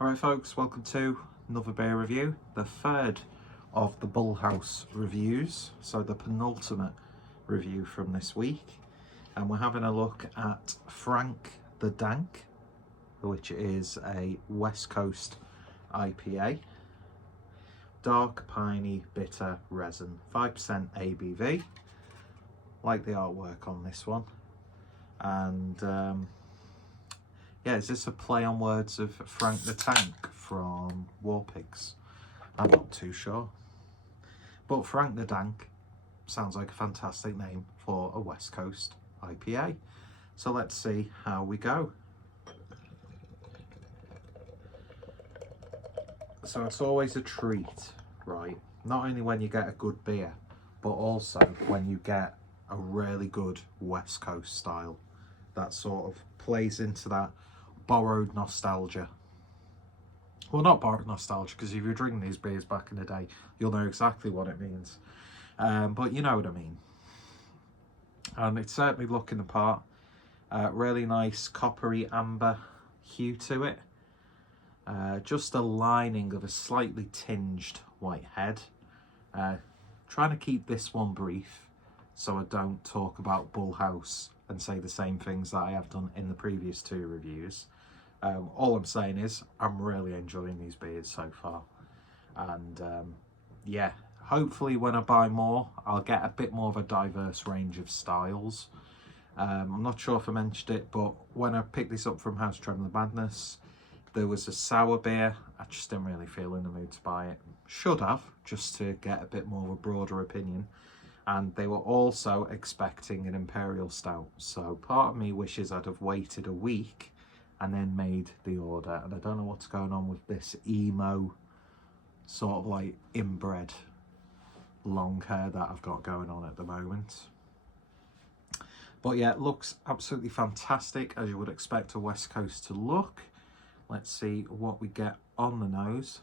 Alright folks, welcome to another beer review, the third of the Bullhouse reviews, so the penultimate review from this week, and we're having a look at Frank the Dank, which is a West Coast IPA, dark piney bitter resin, 5% ABV. Like the artwork on this one, and yeah, is this a play on words of Frank the Tank from War Pigs? I'm not too sure. But Frank the Dank sounds like a fantastic name for a West Coast IPA. So let's see how we go. So it's always a treat, right? Not only when you get a good beer, but also when you get a really good West Coast style that sort of plays into that borrowed nostalgia. Well, not borrowed nostalgia, because if you're drinking these beers back in the day, you'll know exactly what it means. But you know what I mean. And it's certainly looking the part. Really nice coppery amber hue to it. Just a lining of a slightly tinged white head. Trying to keep this one brief, so I don't talk about Bullhouse and say the same things that I have done in the previous two reviews. All I'm saying is I'm really enjoying these beers so far, and yeah, hopefully when I buy more I'll get a bit more of a diverse range of styles. I'm not sure if I mentioned it, but when I picked this up from House Tremble Madness, there was a sour beer. I just didn't really feel in the mood to buy it. Should have, just to get a bit more of a broader opinion. And they were also expecting an Imperial Stout. So part of me wishes I'd have waited a week and then made the order. And I don't know what's going on with this emo, sort of like inbred long hair that I've got going on at the moment. But yeah, it looks absolutely fantastic, as you would expect a West Coast to look. Let's see what we get on the nose.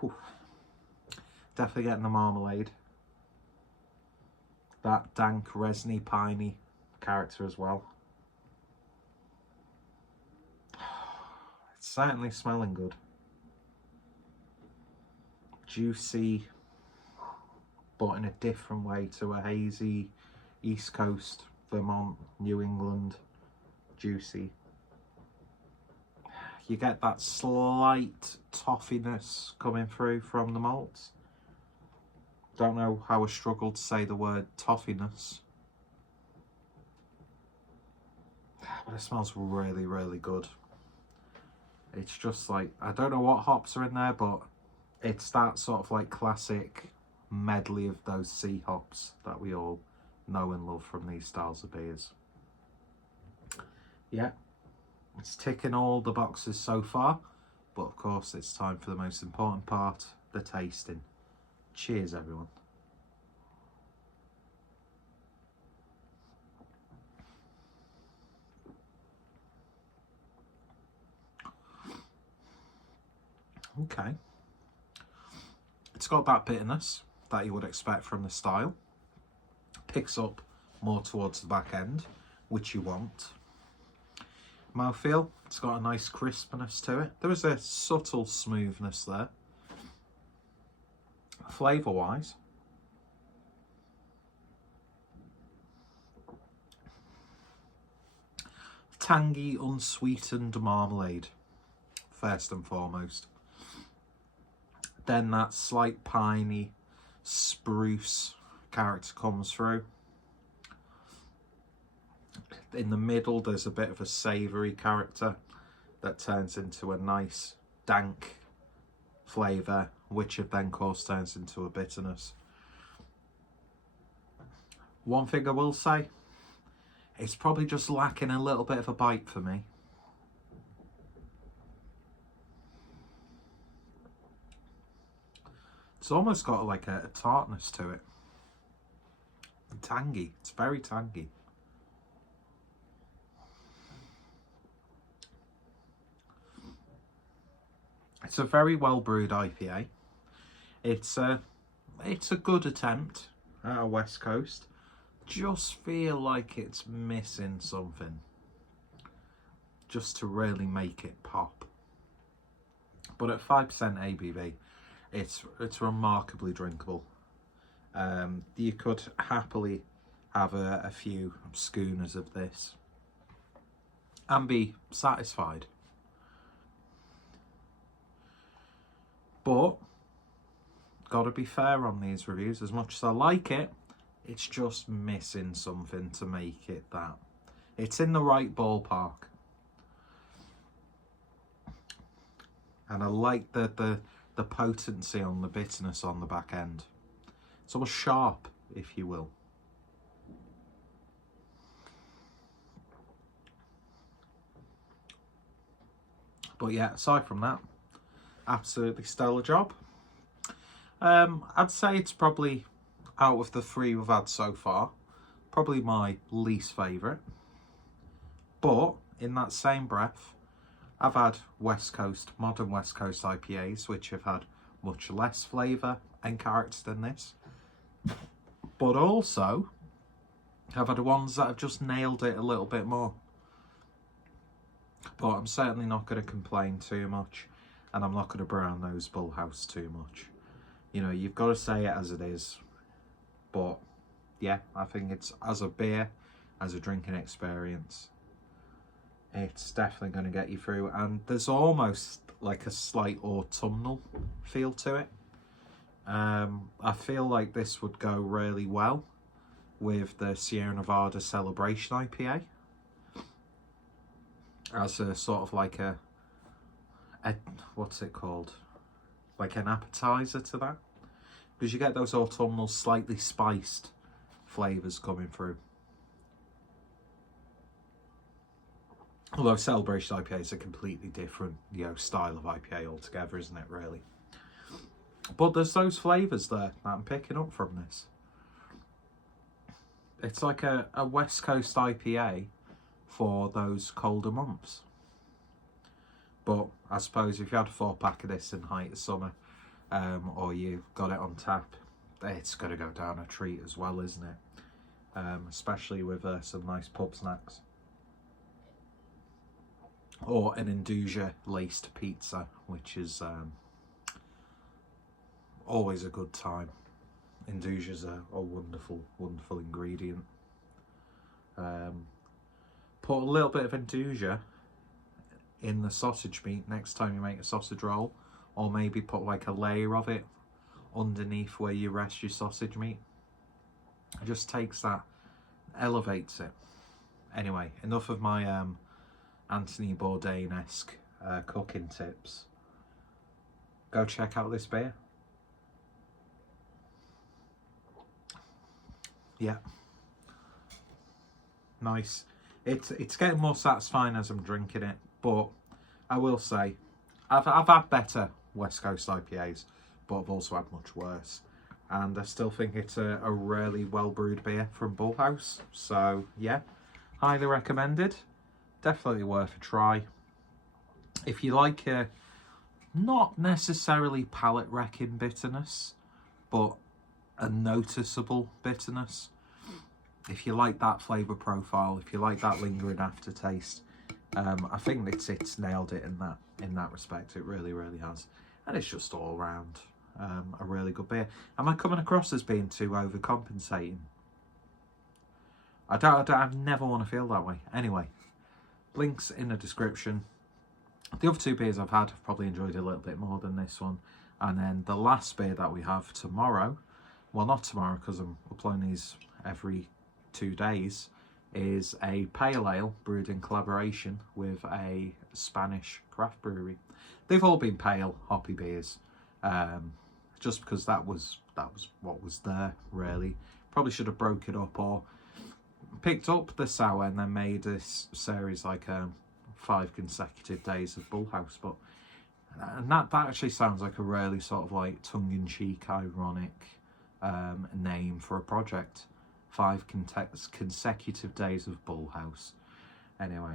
Whew. Definitely getting the marmalade. That dank, resiny, piney character as well. It's certainly smelling good. Juicy, but in a different way to a hazy East Coast, Vermont, New England juicy. You get that slight toffiness coming through from the malts. Don't know how I struggled to say the word toffiness. But it smells really, really good. It's just like, I don't know what hops are in there, but it's that sort of like classic medley of those sea hops that we all know and love from these styles of beers. Yeah, it's ticking all the boxes so far, but of course it's time for the most important part, the tasting. Cheers everyone. Okay. It's got that bitterness that you would expect from the style. Picks up more towards the back end, which you want. Mouthfeel, it's got a nice crispness to it. There is a subtle smoothness there. Flavour wise, tangy, unsweetened marmalade, first and foremost. Then that slight piney, spruce character comes through. In the middle, there's a bit of a savoury character that turns into a nice dank flavour, which then of course turns into a bitterness. One thing I will say, it's probably just lacking a little bit of a bite for me. It's almost got like a tartness to it. Tangy, it's very tangy. It's a very well brewed IPA. It's a good attempt at a West Coast. Just feel like it's missing something. just to really make it pop. But at 5% ABV, it's remarkably drinkable. You could happily have a few schooners of this and be satisfied. But gotta be fair on these reviews. As much as I like it, it's just missing something to make it that. It's in the right ballpark. And I like the potency on the bitterness on the back end. It's almost sharp, if you will. But yeah, aside from that, absolutely stellar job. I'd say it's probably, out of the 3 we've had so far, probably my least favourite. But in that same breath, I've had modern West Coast IPAs, which have had much less flavour and character than this. But also, I've had ones that have just nailed it a little bit more. But I'm certainly not going to complain too much, and I'm not going to brown nose Bullhouse too much. You know, you've got to say it as it is. But yeah, I think it's, as a beer, as a drinking experience, it's definitely going to get you through. And there's almost like a slight autumnal feel to it. I feel like this would go really well with the Sierra Nevada Celebration IPA as a sort of like a what's it called? Like an appetizer to that. Because you get those autumnal, slightly spiced flavours coming through. Although Celebration IPA is a completely different, you know, style of IPA altogether, isn't it, really? But there's those flavours there that I'm picking up from this. It's like a West Coast IPA for those colder months. But I suppose if you had a 4-pack of this in height of summer, or you've got it on tap, it's going to go down a treat as well, isn't it? Especially with some nice pub snacks. Or an Induja laced pizza, which is always a good time. Induja's a wonderful, wonderful ingredient. Put a little bit of Induja in the sausage meat next time you make a sausage roll, or maybe put like a layer of it underneath where you rest your sausage meat. It just takes that, elevates it. Anyway, enough of my Anthony Bourdain-esque cooking tips. Go check out this beer. Yeah, nice. It's getting more satisfying as I'm drinking it, but I will say I've had better West Coast IPAs, but I've also had much worse, and I still think it's a really well brewed beer from Bullhouse. So yeah, highly recommended. Definitely worth a try. If you like a not necessarily palate wrecking bitterness, but a noticeable bitterness, if you like that flavour profile, if you like that lingering aftertaste, I think it's nailed it in that respect. It really, really has. And it's just all round a really good beer. Am I coming across as being too overcompensating? I never want to feel that way. Anyway, links in the description. The other 2 beers I've had, I've probably enjoyed a little bit more than this one. And then the last beer that we have tomorrow, well, not tomorrow because I'm uploading these every 2 days, is a pale ale brewed in collaboration with a Spanish craft brewery. They've all been pale, hoppy beers, just because that was what was there, really. Probably should have broke it up or picked up the sour and then made this series like 5 consecutive days of Bullhouse. But and that actually sounds like a really sort of like tongue-in-cheek, ironic name for a project. 5 consecutive days of Bullhouse. Anyway,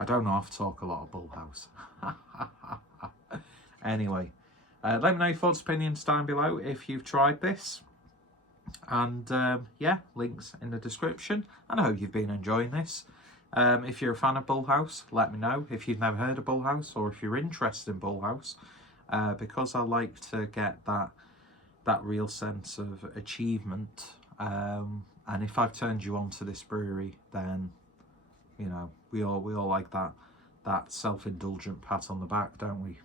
I don't know how to talk a lot of Bullhouse. Anyway, let me know your thoughts, opinions down below if you've tried this. And yeah, links in the description. And I hope you've been enjoying this. If you're a fan of Bullhouse, let me know. If you've never heard of Bullhouse, or if you're interested in Bullhouse, because I like to get that real sense of achievement. And if I've turned you on to this brewery, then you know we all like that self-indulgent pat on the back, don't we?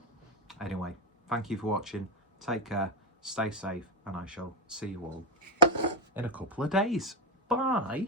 Anyway, thank you for watching. Take care, stay safe, and I shall see you all in a couple of days. Bye.